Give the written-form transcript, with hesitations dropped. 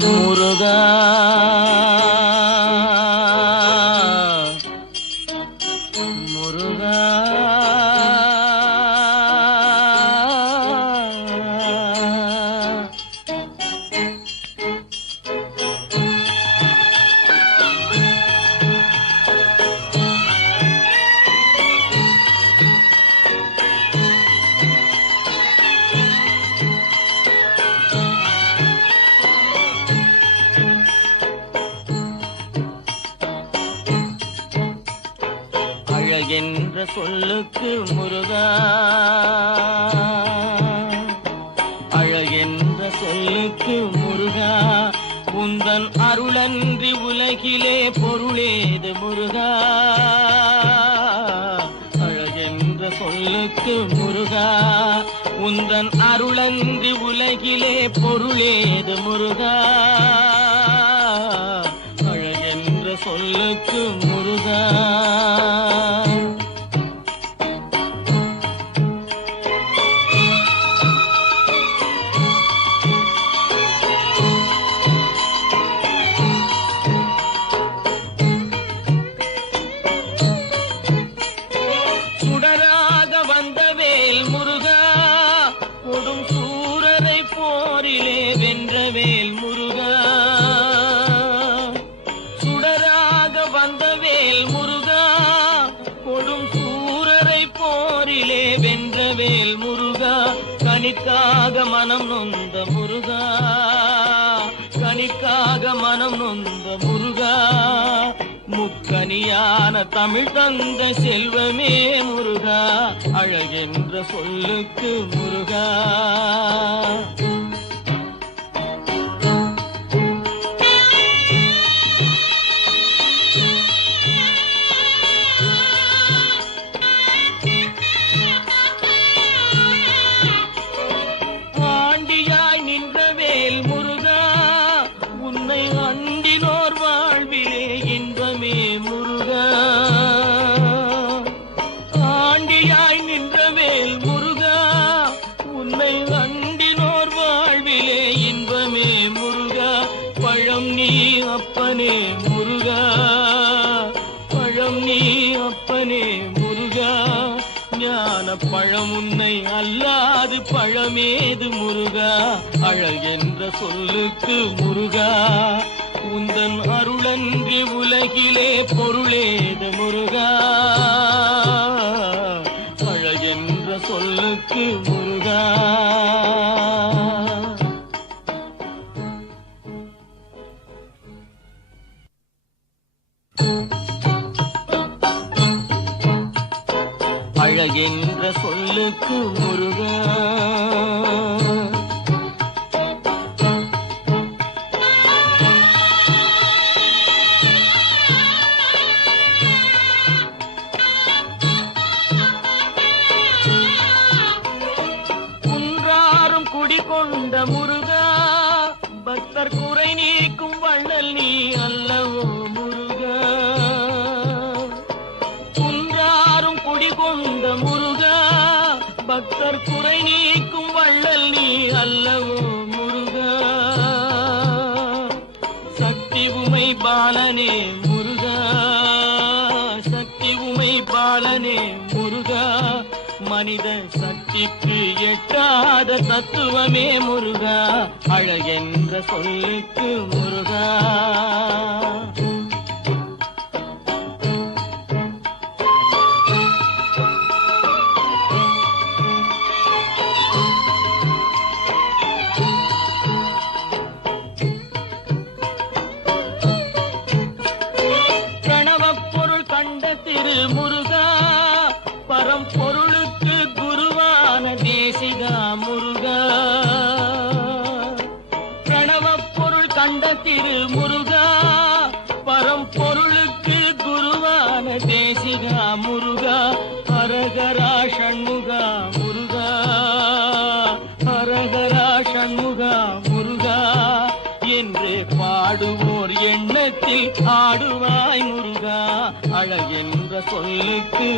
முருகா முருகா அழகென்ற சொல்லுக்கு முருகா, அழகென்ற சொல்லுக்கு முருகா, உந்தன் அருளன்றி உலகிலே பொருளேது முருகா. அழகென்ற சொல்லுக்கு முருகா, உந்தன் அருளன்றி உலகிலே பொருளேது முருகா. அழகென்ற சொல்லுக்கு முருகா. சுடராக வந்தவேல் முருகா, கொடும் சூரரை போரிலே வென்றவேல் முருகா. சுடராக வந்தவேல் முருகா, கொடும் சூரரை போரிலே வென்றவேல் முருகா. கனிக்காக மனம் நொந்த முருகா, கனிக்காக மனம் நொந்த முருகா. முக்கனியான தமிழ் தந்த செல்வமே முருகா. அழகென்ற சொல்லுக்கு முருகா. ஆண்டியாய் நின்றவேல் முருகா, உன்னை அண்டினோர் வாழ்விலே இன்பமே முருகா. ஆண்டியாய் நின்றவேல் முருகா, உன்னை அண்டினோர் வாழ்விலே இன்பமே முருகா. பழம் நீ அப்பனே முருகா, பழம் நீ அப்பனே முருகா. ஞான பழம் உன்னை அல்லாது பழமேது முருகா. அழகென்ற சொல்லுக்கு முருகா, உந்தன் அருளன்றி உலகிலே பொருளேது முருகா. அழகென்ற சொல்லுக்கு முருகா. அழகென்ற சொல்லுக்கு முருகா. குன்றாரும் குடிகொண்ட முருகா, பக்தர் குறை நீக்கும் வள்ளல் நீ அல்லவோ முருகா. குன்றாரும் குடிகொண்ட முருகா, பக்தர் குறை நீக்கும் வள்ளல் நீ அல்லவோ முருகா. சக்தி உமை பாலனே முருகா, சக்தி உமை பாலனே முருகா. மனித சக்திக்கு எட்டாத தத்துவமே முருகா. அழகென்ற சொல்லுக்கு முருகா. முருகா, பரம்பொருளுக்கு குருவான தேசிகா முருகா. பிரணவப் பொருள் கண்ட திரு முருகா, பரம்பொருளுக்கு குருவான தேசிகா முருகா. ஹரஹரா ஷண்முகா முருகா, ஹரஹரா ஷண்முகா முருகா என்று பாடுவோர் எண்ணத்தில் ஆடுவாய் முருகா. அழகென்ற சொல்லுக்கு